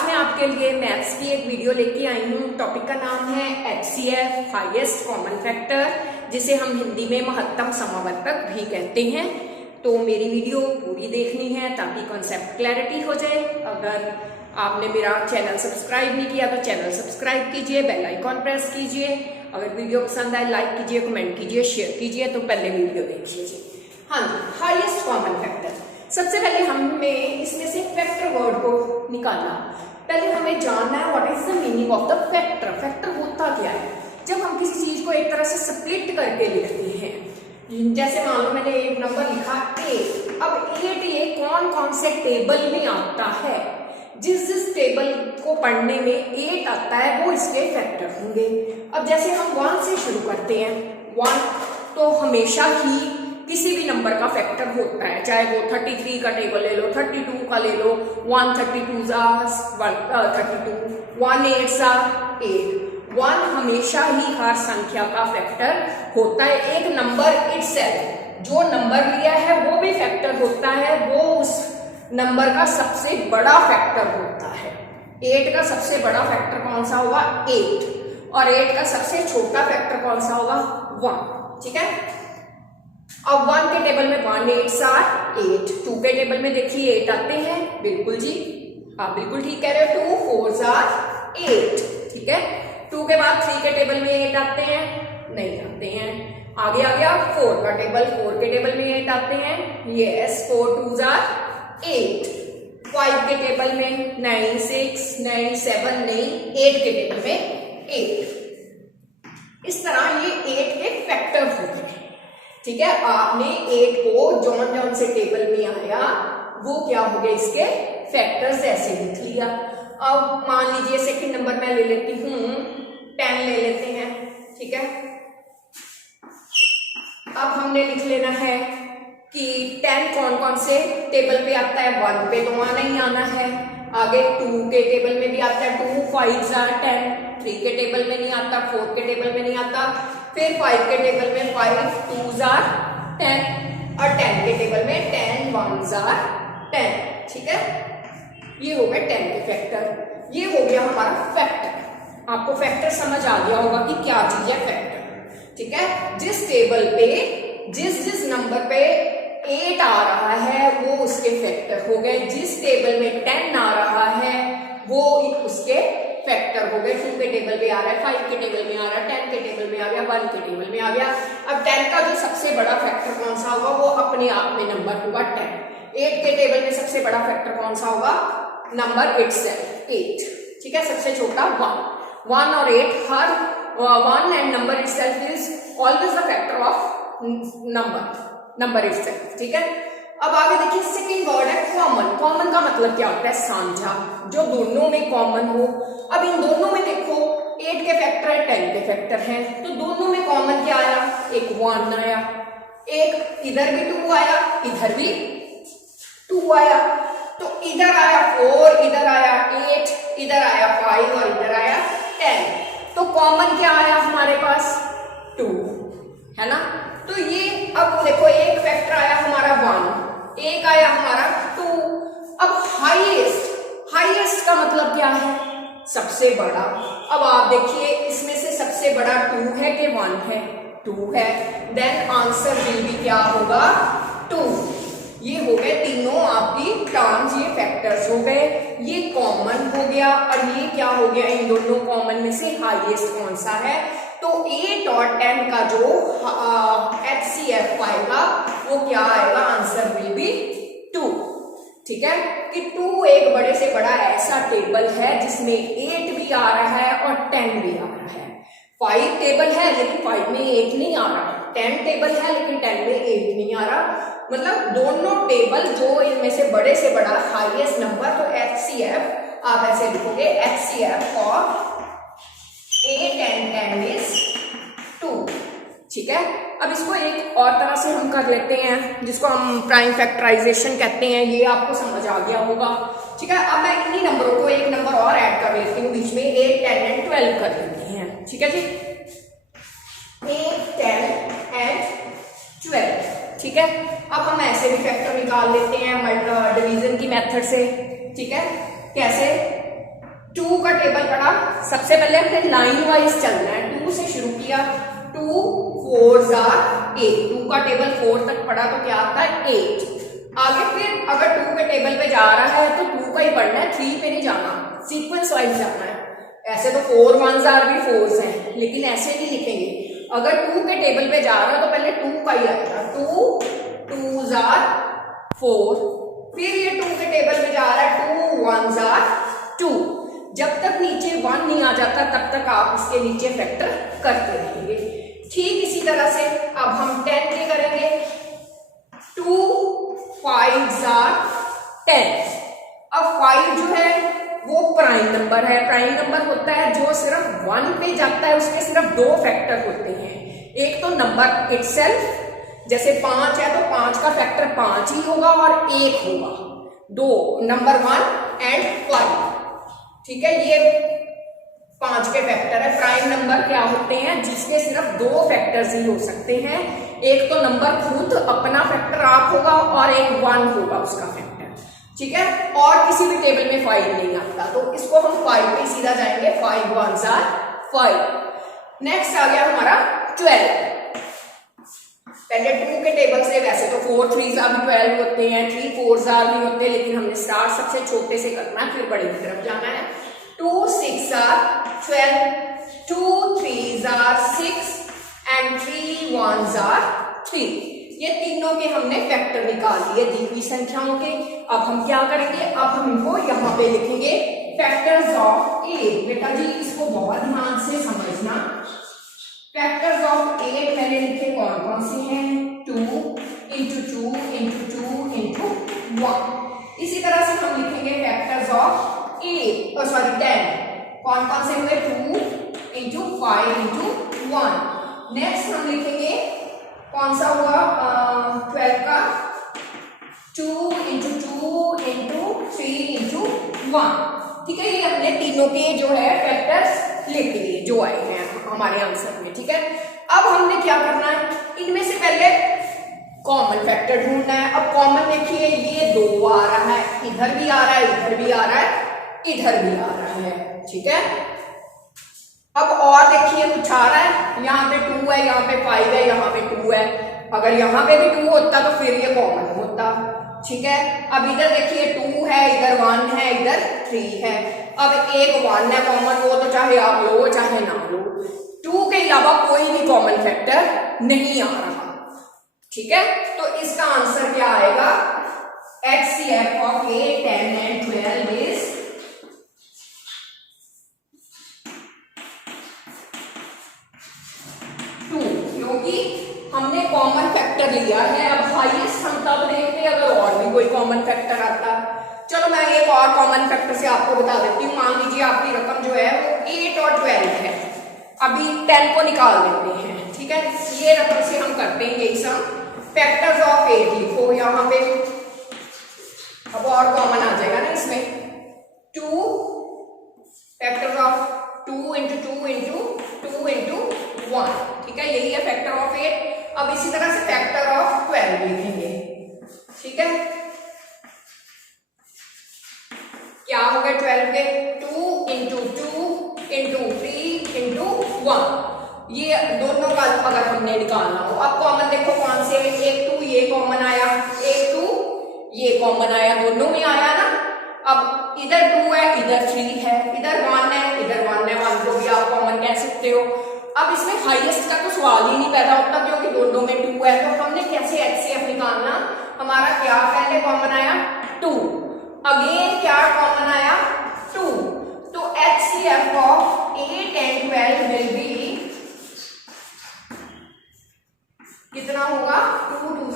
आज मैं आपके लिए मैथ्स की एक वीडियो लेके आई हूँ। टॉपिक का नाम है HCF हाईएस्ट कॉमन फैक्टर, जिसे हम हिंदी में महत्तम समावर्तक भी कहते हैं। तो मेरी वीडियो पूरी देखनी है ताकि कॉन्सेप्ट क्लैरिटी हो जाए। अगर आपने मेरा चैनल सब्सक्राइब नहीं किया तो चैनल सब्सक्राइब कीजिए, बेल आइकॉन प्रेस कीजिए। अगर वीडियो पसंद आए लाइक कीजिए, कमेंट कीजिए, शेयर कीजिए। तो पहले वीडियो देखिए जी। हाँ जी, हाईएस्ट कॉमन फैक्टर। सबसे पहले हमें इसमें से फैक्टर वर्ड को निकालना। पहले हमें जानना है what is the meaning of the factor. Factor होता क्या है? जब हम किसी चीज को एक तरह से स्प्लिट करके लिखते हैं, जैसे मान लो मैंने एक नंबर लिखा 8। अब 8 ये कौन कौन से टेबल में आता है? जिस टेबल को पढ़ने में 8 आता है वो इसके फैक्टर होंगे। अब जैसे हम 1 से शुरू करते हैं, 1 तो हमेशा ही किसी भी नंबर का फैक्टर होता है, चाहे वो 33 का टेबल ले लो, 32 का ले लो, 1 32 सा 32, 1 8 सा 8। 1 हमेशा ही हर संख्या का फैक्टर होता है। एक नंबर इटसेल्फ जो नंबर लिया है वो भी फैक्टर होता है, वो उस नंबर का सबसे बड़ा फैक्टर होता है। 8 का सबसे बड़ा फैक्टर कौन सा होगा? 8। और 8 का सबसे छोटा फैक्टर कौन सा होगा? 1। ठीक है। अब 1 के टेबल में 1 8 सा 8, 2 के टेबल में देखिए 8 आते हैं। बिल्कुल जी, आप बिल्कुल ठीक कह रहे हो। 2 4 सा 8। ठीक है। 2 के बाद 3 के टेबल में 8 आते हैं? नहीं आते हैं। आगे आ गया 4 का टेबल, 4 के टेबल में 8 आते हैं। यस, 4 2 सा 8। 5 के टेबल में 9 6 9 7 नहीं, 8 के टेबल में 8। इस तरह ये 8 के फैक्टर होते हैं। ठीक है। आपने 8 को जौन जौन से टेबल में आया वो क्या हो गया, इसके फैक्टर्स ऐसे लिख लिया। अब मान लीजिए सेकंड नंबर मैं ले लेती हूँ, 10 ले लेते हैं। ठीक है। अब हमने लिख लेना है कि 10 कौन कौन से टेबल पे आता है। 1 पे तो आना ही आना है। आगे 2 के टेबल में भी आता है, 2 5 सा 10। 3 के टेबल में नहीं आता, 4 के टेबल में नहीं आता। फिर 5 के टेबल में 5 2 सा 10 और 10 के टेबल में 10 1 सा 10। ठीक है। ये हो गए 10 के फैक्टर। ये हो गया हमारा फैक्टर। आपको फैक्टर समझ आ गया होगा कि क्या चीज है फैक्टर। ठीक है। जिस टेबल पे जिस नंबर पे 8 आ रहा है वो उसके फैक्टर हो गए। जिस टेबल में 10 आ रहा है वो उसके फैक्टर हो गए। 2 के टेबल पे आ रहा है, 5 के टेबल में आ रहा है, 10 के टेबल में आ गया, 1 के टेबल में आ गया। अब 10 का जो सबसे बड़ा फैक्टर कौन सा होगा वो अपने आप में नंबर होगा 10। 8 के टेबल में सबसे बड़ा फैक्टर कौन सा होगा? Number itself 8। ठीक है। सबसे छोटा 1 और 8 हर 1 and number itself is always the factor of number itself. ठीक है। अब आगे देखिए सेकंड वर्ड है कॉमन। कॉमन का मतलब क्या होता है? साझा, जो दोनों में कॉमन हो। अब इन दोनों में देखो 8 के फैक्टर है, 10 के फैक्टर हैं, तो दोनों में कॉमन क्या आया? एक 1 आया, एक इधर भी 2 आया, इधर भी 2 आया। तो इधर आया 4, इधर आया 8, इधर आया 5 और इधर आया 10। तो कॉमन क्या आया हमारे पास? 2 है ना। तो ये अब देखो एक फैक्टर आया हमारा 1, एक आया हमारा 2। अब हाईएस्ट का मतलब क्या है? सबसे बड़ा। अब आप देखिए इसमें से सबसे बड़ा 2 है कि 1 है? 2 है। देन आंसर विल भी क्या होगा? 2। ये हो गए तीनों आपकी टर्म्स, ये फैक्टर्स हो गए। ये कॉमन हो गया और ये क्या हो गया? इन दोनों कॉमन में से हाईएस्ट कौन सा है? तो 8 और 10 का जो HCF आएगा वो क्या आएगा? Answer will be 2। ठीक है। कि 2 एक बड़े से बड़ा ऐसा टेबल है जिसमें 8 भी आ रहा है और 10 भी आ रहा है। 5 टेबल है लेकिन 5 में 8 नहीं आ रहा। 10 टेबल है लेकिन 10 में 8 नहीं आ रहा। मतलब दोनों टेबल जो इनमें से बड़ा हाईएस्ट नंबर, तो HCF आप ऐसे लिखोगे HCF और 8 and 10 is 2। ठीक है। अब इसको एक और तरह से हम कर लेते हैं जिसको हम प्राइम फैक्टराइजेशन कहते हैं। ये आपको समझ आ गया होगा। ठीक है। अब मैं इन्हीं नंबरों को एक नंबर और ऐड कर लेती हूँ बीच में, 8 10 and 12 कर लेते हैं। ठीक है जी। 8 10 and 12। ठीक है। अब हम ऐसे भी फैक्टर निकाल लेते हैं डिवीजन की मेथड से। ठीक है। कैसे? 2 का टेबल पढ़ा, सबसे पहले हमने लाइन वाइज चलना है, 2 से शुरू किया, 2 4s are 8, 2 का टेबल 4 तक पढ़ा तो क्या आता है 8। आगे फिर अगर 2 के टेबल पे जा रहा है तो 2 का ही पढ़ना है, 3 पे नहीं जाना, सीक्वेंस वाइज जाना है। ऐसे तो 4 1s are भी 4s हैं, लेकिन ऐसे नहीं लिखेंगे। अगर 2 के टेबल पे जा रहा है तो पहले 2 का ही आएगा, 2 2s are 4, फिर ये 2 के टेबल पे जा रहा है 2 1s are 2। जब तक नीचे 1 नहीं आ जाता तब तक आप इसके नीचे फैक्टर करते रहेंगे। ठीक इसी तरह से अब हम 10 के करेंगे, 2 5s are 10। अब 5 जो है वो प्राइम नंबर है, प्राइम नंबर होता है जो सिर्फ 1 पे जाता है, उसके सिर्फ 2 फैक्टर होते हैं। एक तो नंबर इटसेल्फ, जैसे 5 है तो 5 का फैक्टर 5 ही होगा और 1 होगा, 2 नंबर 1 एंड 5, ठीक है। ये 5 के फैक्टर है। प्राइम नंबर क्या होते हैं जिसके सिर्फ 2 फैक्टर्स ही हो सकते हैं, एक तो नंबर खुद अपना फैक्टर आप होगा और एक 1 होगा उसका फैक्टर, ठीक है। और किसी भी टेबल में 5 नहीं आता, तो इसको हम 5 पे सीधा जाएंगे, 5 1s are 5। नेक्स्ट आ गया हमारा 12। पहले 2 के टेबल से, वैसे तो 4 3s are भी 12 होते हैं, 3 4s are भी होते हैं, लेकिन हमने स्टार्ट सबसे छोटे से करना है, फिर बड़े की तरफ जाना है। 2 6s are 12, 2 3s are 6 and 3 1s are 3। ये तीनों के हमने फैक्टर निकाल लिए दी हुई संख्याओं के। अब हम क्या करेंगे, अब हम इनको यहाँ पे लिखेंगे फैक्टर्स ऑफ 8। बेटा जी इसको बहुत ध्यान से समझना। फैक्टर्स ऑफ 8 मैंने लिखे कौन कौन से हैं, 2 इंटू 2 इंटू 2 इंटू 1। इसी तरह से हम लिखेंगे फैक्टर्स ऑफ 10 कौन कौन से हुए, 2 इंटू 5 इंटू 1। नेक्स्ट हम लिखेंगे कौन सा हुआ 12 का, 2 इंटू 2 इंटू 3 इंटू 1, ठीक है। ये हमने तीनों के जो है फैक्टर्स लिख लिए जो आए हैं हमारे आंसर में, ठीक है। अब हमने क्या करना है, इनमें से पहले कॉमन फैक्टर ढूंढना है। अब कॉमन देखिए ये 2 आ रहा है, इधर भी आ रहा है, इधर भी आ रहा है, इधर भी आ रहा है, ठीक है। अब और देखिए कुछ आ रहा है, यहाँ पे 2 है, यहाँ पे 5 है, यहाँ पे 2 है। अगर यहाँ पे भी 2 होता तो फिर ये कॉमन होता, ठीक है। अब इधर देखिए 2 है, इधर 1 है, इधर 3 है। अब एक 1 है कॉमन, वो तो चाहे आप लो चाहे ना लो, 2 के अलावा कोई भी कॉमन फैक्टर नहीं आ रहा, ठीक है। तो इसका आंसर क्या आएगा, HCF of 8 10 and 12 is 2, क्योंकि हमने कॉमन फैक्टर लिया है। अब हाईएस्ट हम तब देखते अगर और भी कोई कॉमन फैक्टर आता। चलो मैं एक और कॉमन फैक्टर से आपको बता देती हूँ। मान लीजिए आपकी रकम जो है वो 8 और 12 है, अभी 10 को निकाल देते हैं, ठीक है। ये रकम से हम करते हैं यही सम, फैक्टर्स ऑफ 8 लिखो यहाँ पे। अब और कॉमन आ जाएगा ना इसमें, 2 factors of 2 into 2 into 2 into 1, ठीक है। यही है फैक्टर ऑफ 8। अब इसी तरह से फैक्टर ऑफ 12 लिखेंगे, ठीक है। क्या हो गए 12 के, 2 इंटू 2 इंटू 3 इंटू 1। ये दोनों का अगर हमने निकालना हो, अब कॉमन देखो कौन से, एक 2 ये कॉमन आया, एक 2 ये कॉमन आया, दोनों में आया ना। अब इधर 2 है, इधर 3 है, इधर 1 है, इधर 1 है, 1 को भी आप कॉमन कह सकते हो। अब इसमें हाईएस्ट का तो सवाल ही नहीं पैदा होता क्योंकि दोनों में 2 है, तो हमने कैसे HCF निकालना। हमारा क्या पहले कॉमन आया 2, अगेन क्या कॉमन आया 2, तो HCF of 8 and 12 will be कितना होगा, 2 2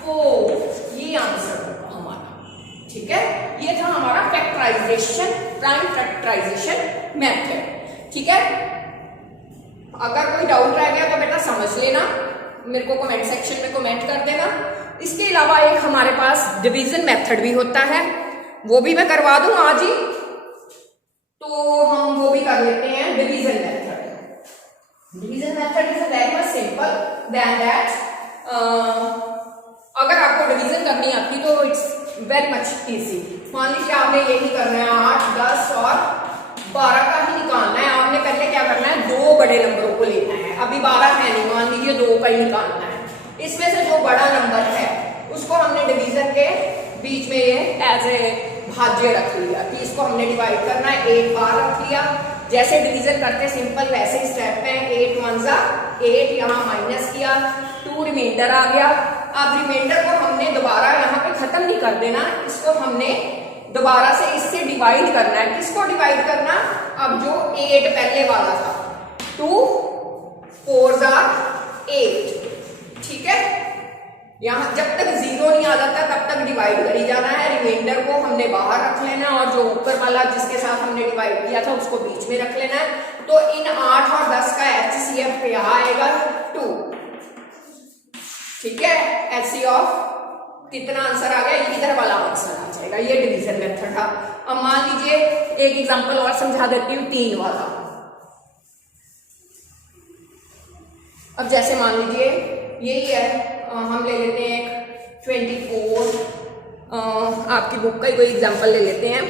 4। ये आंसर होगा हमारा, ठीक है। ये था हमारा फैक्टराइजेशन, प्राइम फैक्टराइजेशन मेथड, ठीक है। अगर कोई डाउट रह गया तो बेटा समझ लेना, मेरे को कमेंट सेक्शन में कमेंट कर देना। इसके अलावा एक हमारे पास डिवीजन मेथड भी होता है, वो भी मैं करवा दूं आज ही, तो हम वो भी कर लेते हैं division method. Division method is very much simple then that. अगर आपको डिवीजन करनी आती तो इट्स वेरी मच इजी। मान लीजिए आपने यही करना है 8, 10 और 12 का ही निकालना है। आपने पहले क्या करना है, दो बड़े नंबरों को लेना है। अभी 12 है नहीं, मान लीजिए 2 का ही निकालना है। इसमें से जो बड़ा नंबर है उसको हमने डिवीजन के बीच में ये एज ए भाज्य रख लिया कि इसको हमने डिवाइड करना है। 8 बार रख लिया। जैसे डिवीजन करते सिंपल वैसे ही स्टेप में 8 1 जा 8, यहाँ माइनस किया, 2 रिमाइंडर आ गया। अब रिमाइंडर को हमने दोबारा यहाँ पे खत्म नहीं कर देना, इसको हमने दोबारा से इससे डिवाइड करना है। किसको डिवाइड करना, अब जो 8 पहले वाला था, 2 4 जा 8, ठीक है। यहाँ जब तक 0 नहीं आ जाता तब तक डिवाइड करी जाना है। रिमाइंडर को हमने बाहर रख लेना और जो ऊपर वाला जिसके साथ हमने डिवाइड किया था उसको बीच में रख लेना है। तो इन 8 और 10 का HCF यहाँ आएगा 2, ठीक है। HCF कितना आंसर आ गया, इधर वाला आंसर आ जाएगा। ये डिवीजन मेथड था। अब मान लीजिए एक एग्जांपल और समझा देती हूँ 3 वाला। अब जैसे मान लीजिए यही है, हम ले लेते हैं एक 24, आपकी बुक का ही कोई एग्जांपल ले लेते हैं,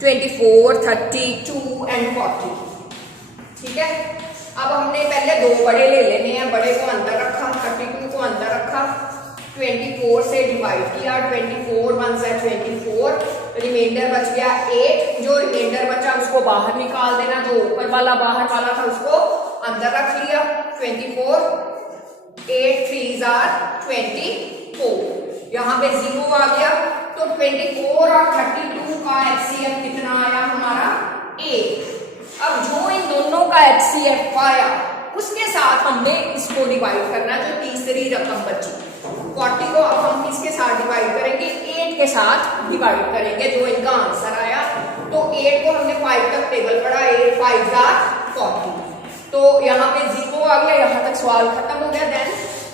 24, 32 एंड 40, ठीक है। अब हमने पहले दो बड़े ले लेने हैं, बड़े को अंदर रखा, 32 को अंदर रखा, 24 से डिवाइड किया, 24 1 से 24, रिमाइंडर बच गया 8। जो रिमाइंडर बचा उसको बाहर निकाल देना, जो ऊपर वाला बाहर वाला था उसको अंदर रख लिया। 24 8 3 24, यहाँ पे 0 आ गया। तो 24 और 32 का HCF कितना आया हमारा 1। अब जो इन दोनों का HCF आया उसके साथ हमने इसको डिवाइड करना, जो तीसरी रकम बची 40 को अब हम किसके साथ डिवाइड करेंगे, 8 के साथ डिवाइड करेंगे जो इनका आंसर आया। तो 8 को हमने 5 तक टेबल पढ़ा, 8 5 40, तो यहाँ पे 0 आ गया, यहाँ तक सवाल खत्म हो गया। देन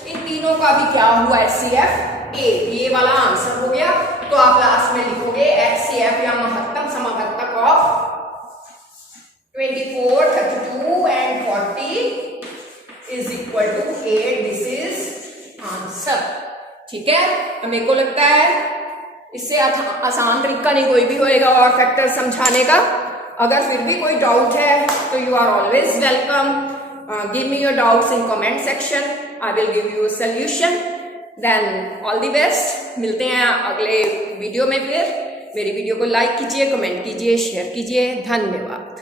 इन तीनों का भी क्या हुआ HCF 8, ये वाला आंसर हो गया। तो आप लास्ट में लिखोगे HCF या महत्तम समवर्तक of 24, 32 and 40 is equal to 8। This is answer, ठीक है। तो मेरे को लगता है इससे आसान तरीका नहीं कोई भी होएगा और फैक्टर समझाने का। अगर फिर भी कोई डाउट है तो you are always welcome, give me your doubts in comment section, I will give you solution. Then all the best, मिलते हैं अगले वीडियो में। फिर मेरी वीडियो को लाइक कीजिए, कमेंट कीजिए, शेयर कीजिए। धन्यवाद।